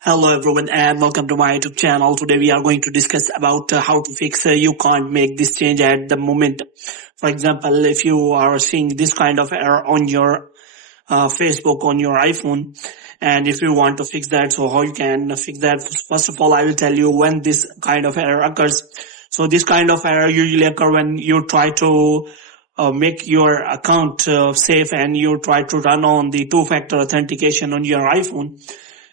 Hello everyone and welcome to my YouTube channel. Today we are going to discuss about how to fix you can't make this change at the moment. For example, if you are seeing this kind of error on your Facebook on your iPhone, and if you want to fix that, so how you can fix that? First of all, I will tell you when this kind of error occurs. So this kind of error usually occur when you try to make your account safe and you try to run on the two-factor authentication on your iPhone.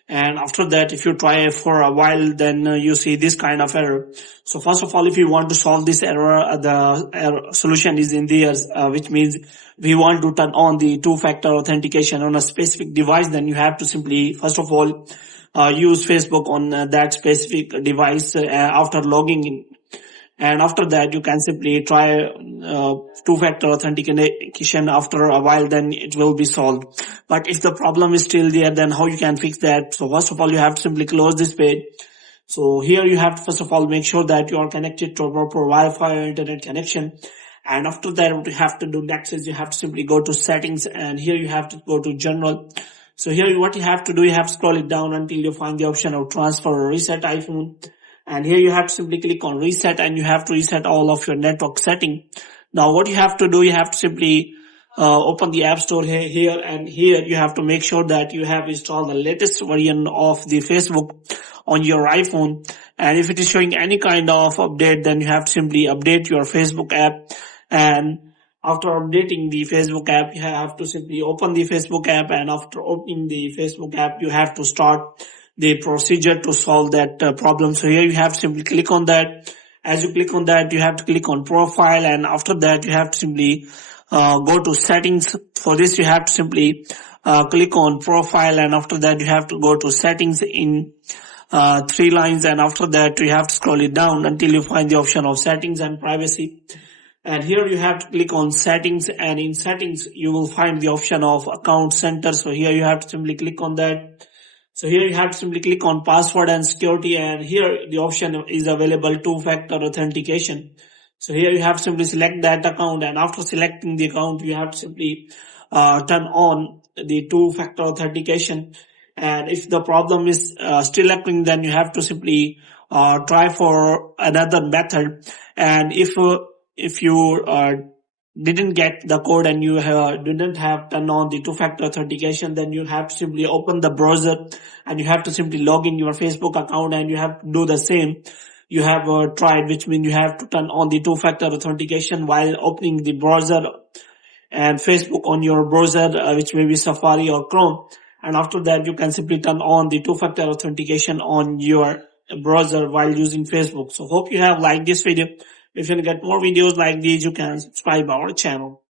And after that, if you try for a while, then you see this kind of error. So first of all, if you want to solve this error, the error solution is in there, which means we want to turn on the two-factor authentication on a specific device. Then you have to simply, first of all, use Facebook on that specific device after logging in. And after that, you can simply try two-factor authentication after a while, then it will be solved. But if the problem is still there, then how you can fix that? So first of all, you have to simply close this page. So here you have to first of all make sure that you are connected to a proper Wi-Fi or internet connection. And after that, what you have to do next is you have to simply go to settings, and here you have to go to general. So here what you have to do, you have to scroll it down until you find the option of transfer or reset iPhone. And here you have to simply click on reset, and you have to reset all of your network setting. Now what you have to do, you have to simply open the app store here, and here you have to make sure that you have installed the latest version of the Facebook on your iPhone. And if it is showing any kind of update, then you have to simply update your Facebook app. And after updating the Facebook app, you have to simply open the Facebook app, and after opening the Facebook app, you have to start the procedure to solve that problem. So here you have to simply click on that. As you click on that, you have to click on profile, and after that you have to simply go to settings. For this you have to simply click on profile, and after that you have to go to settings in 3 lines, and after that you have to scroll it down until you find the option of settings and privacy. And here you have to click on settings, and in settings you will find the option of account center. So here you have to simply click on that. So here you have to simply click on password and security, and here the option is available two-factor authentication. So here you have to simply select that account, and after selecting the account, you have to simply turn on the two-factor authentication. And if the problem is still occurring, then you have to simply try for another method. And if you didn't get the code and you didn't have turned on the two-factor authentication, then you have to simply open the browser, and you have to simply log in your Facebook account, and you have to do the same you have tried, which means you have to turn on the two-factor authentication while opening the browser and Facebook on your browser, which may be Safari or Chrome. And after that, you can simply turn on the two-factor authentication on your browser while using Facebook. So hope you have liked this video. If you want to get more videos like these, you can subscribe our channel.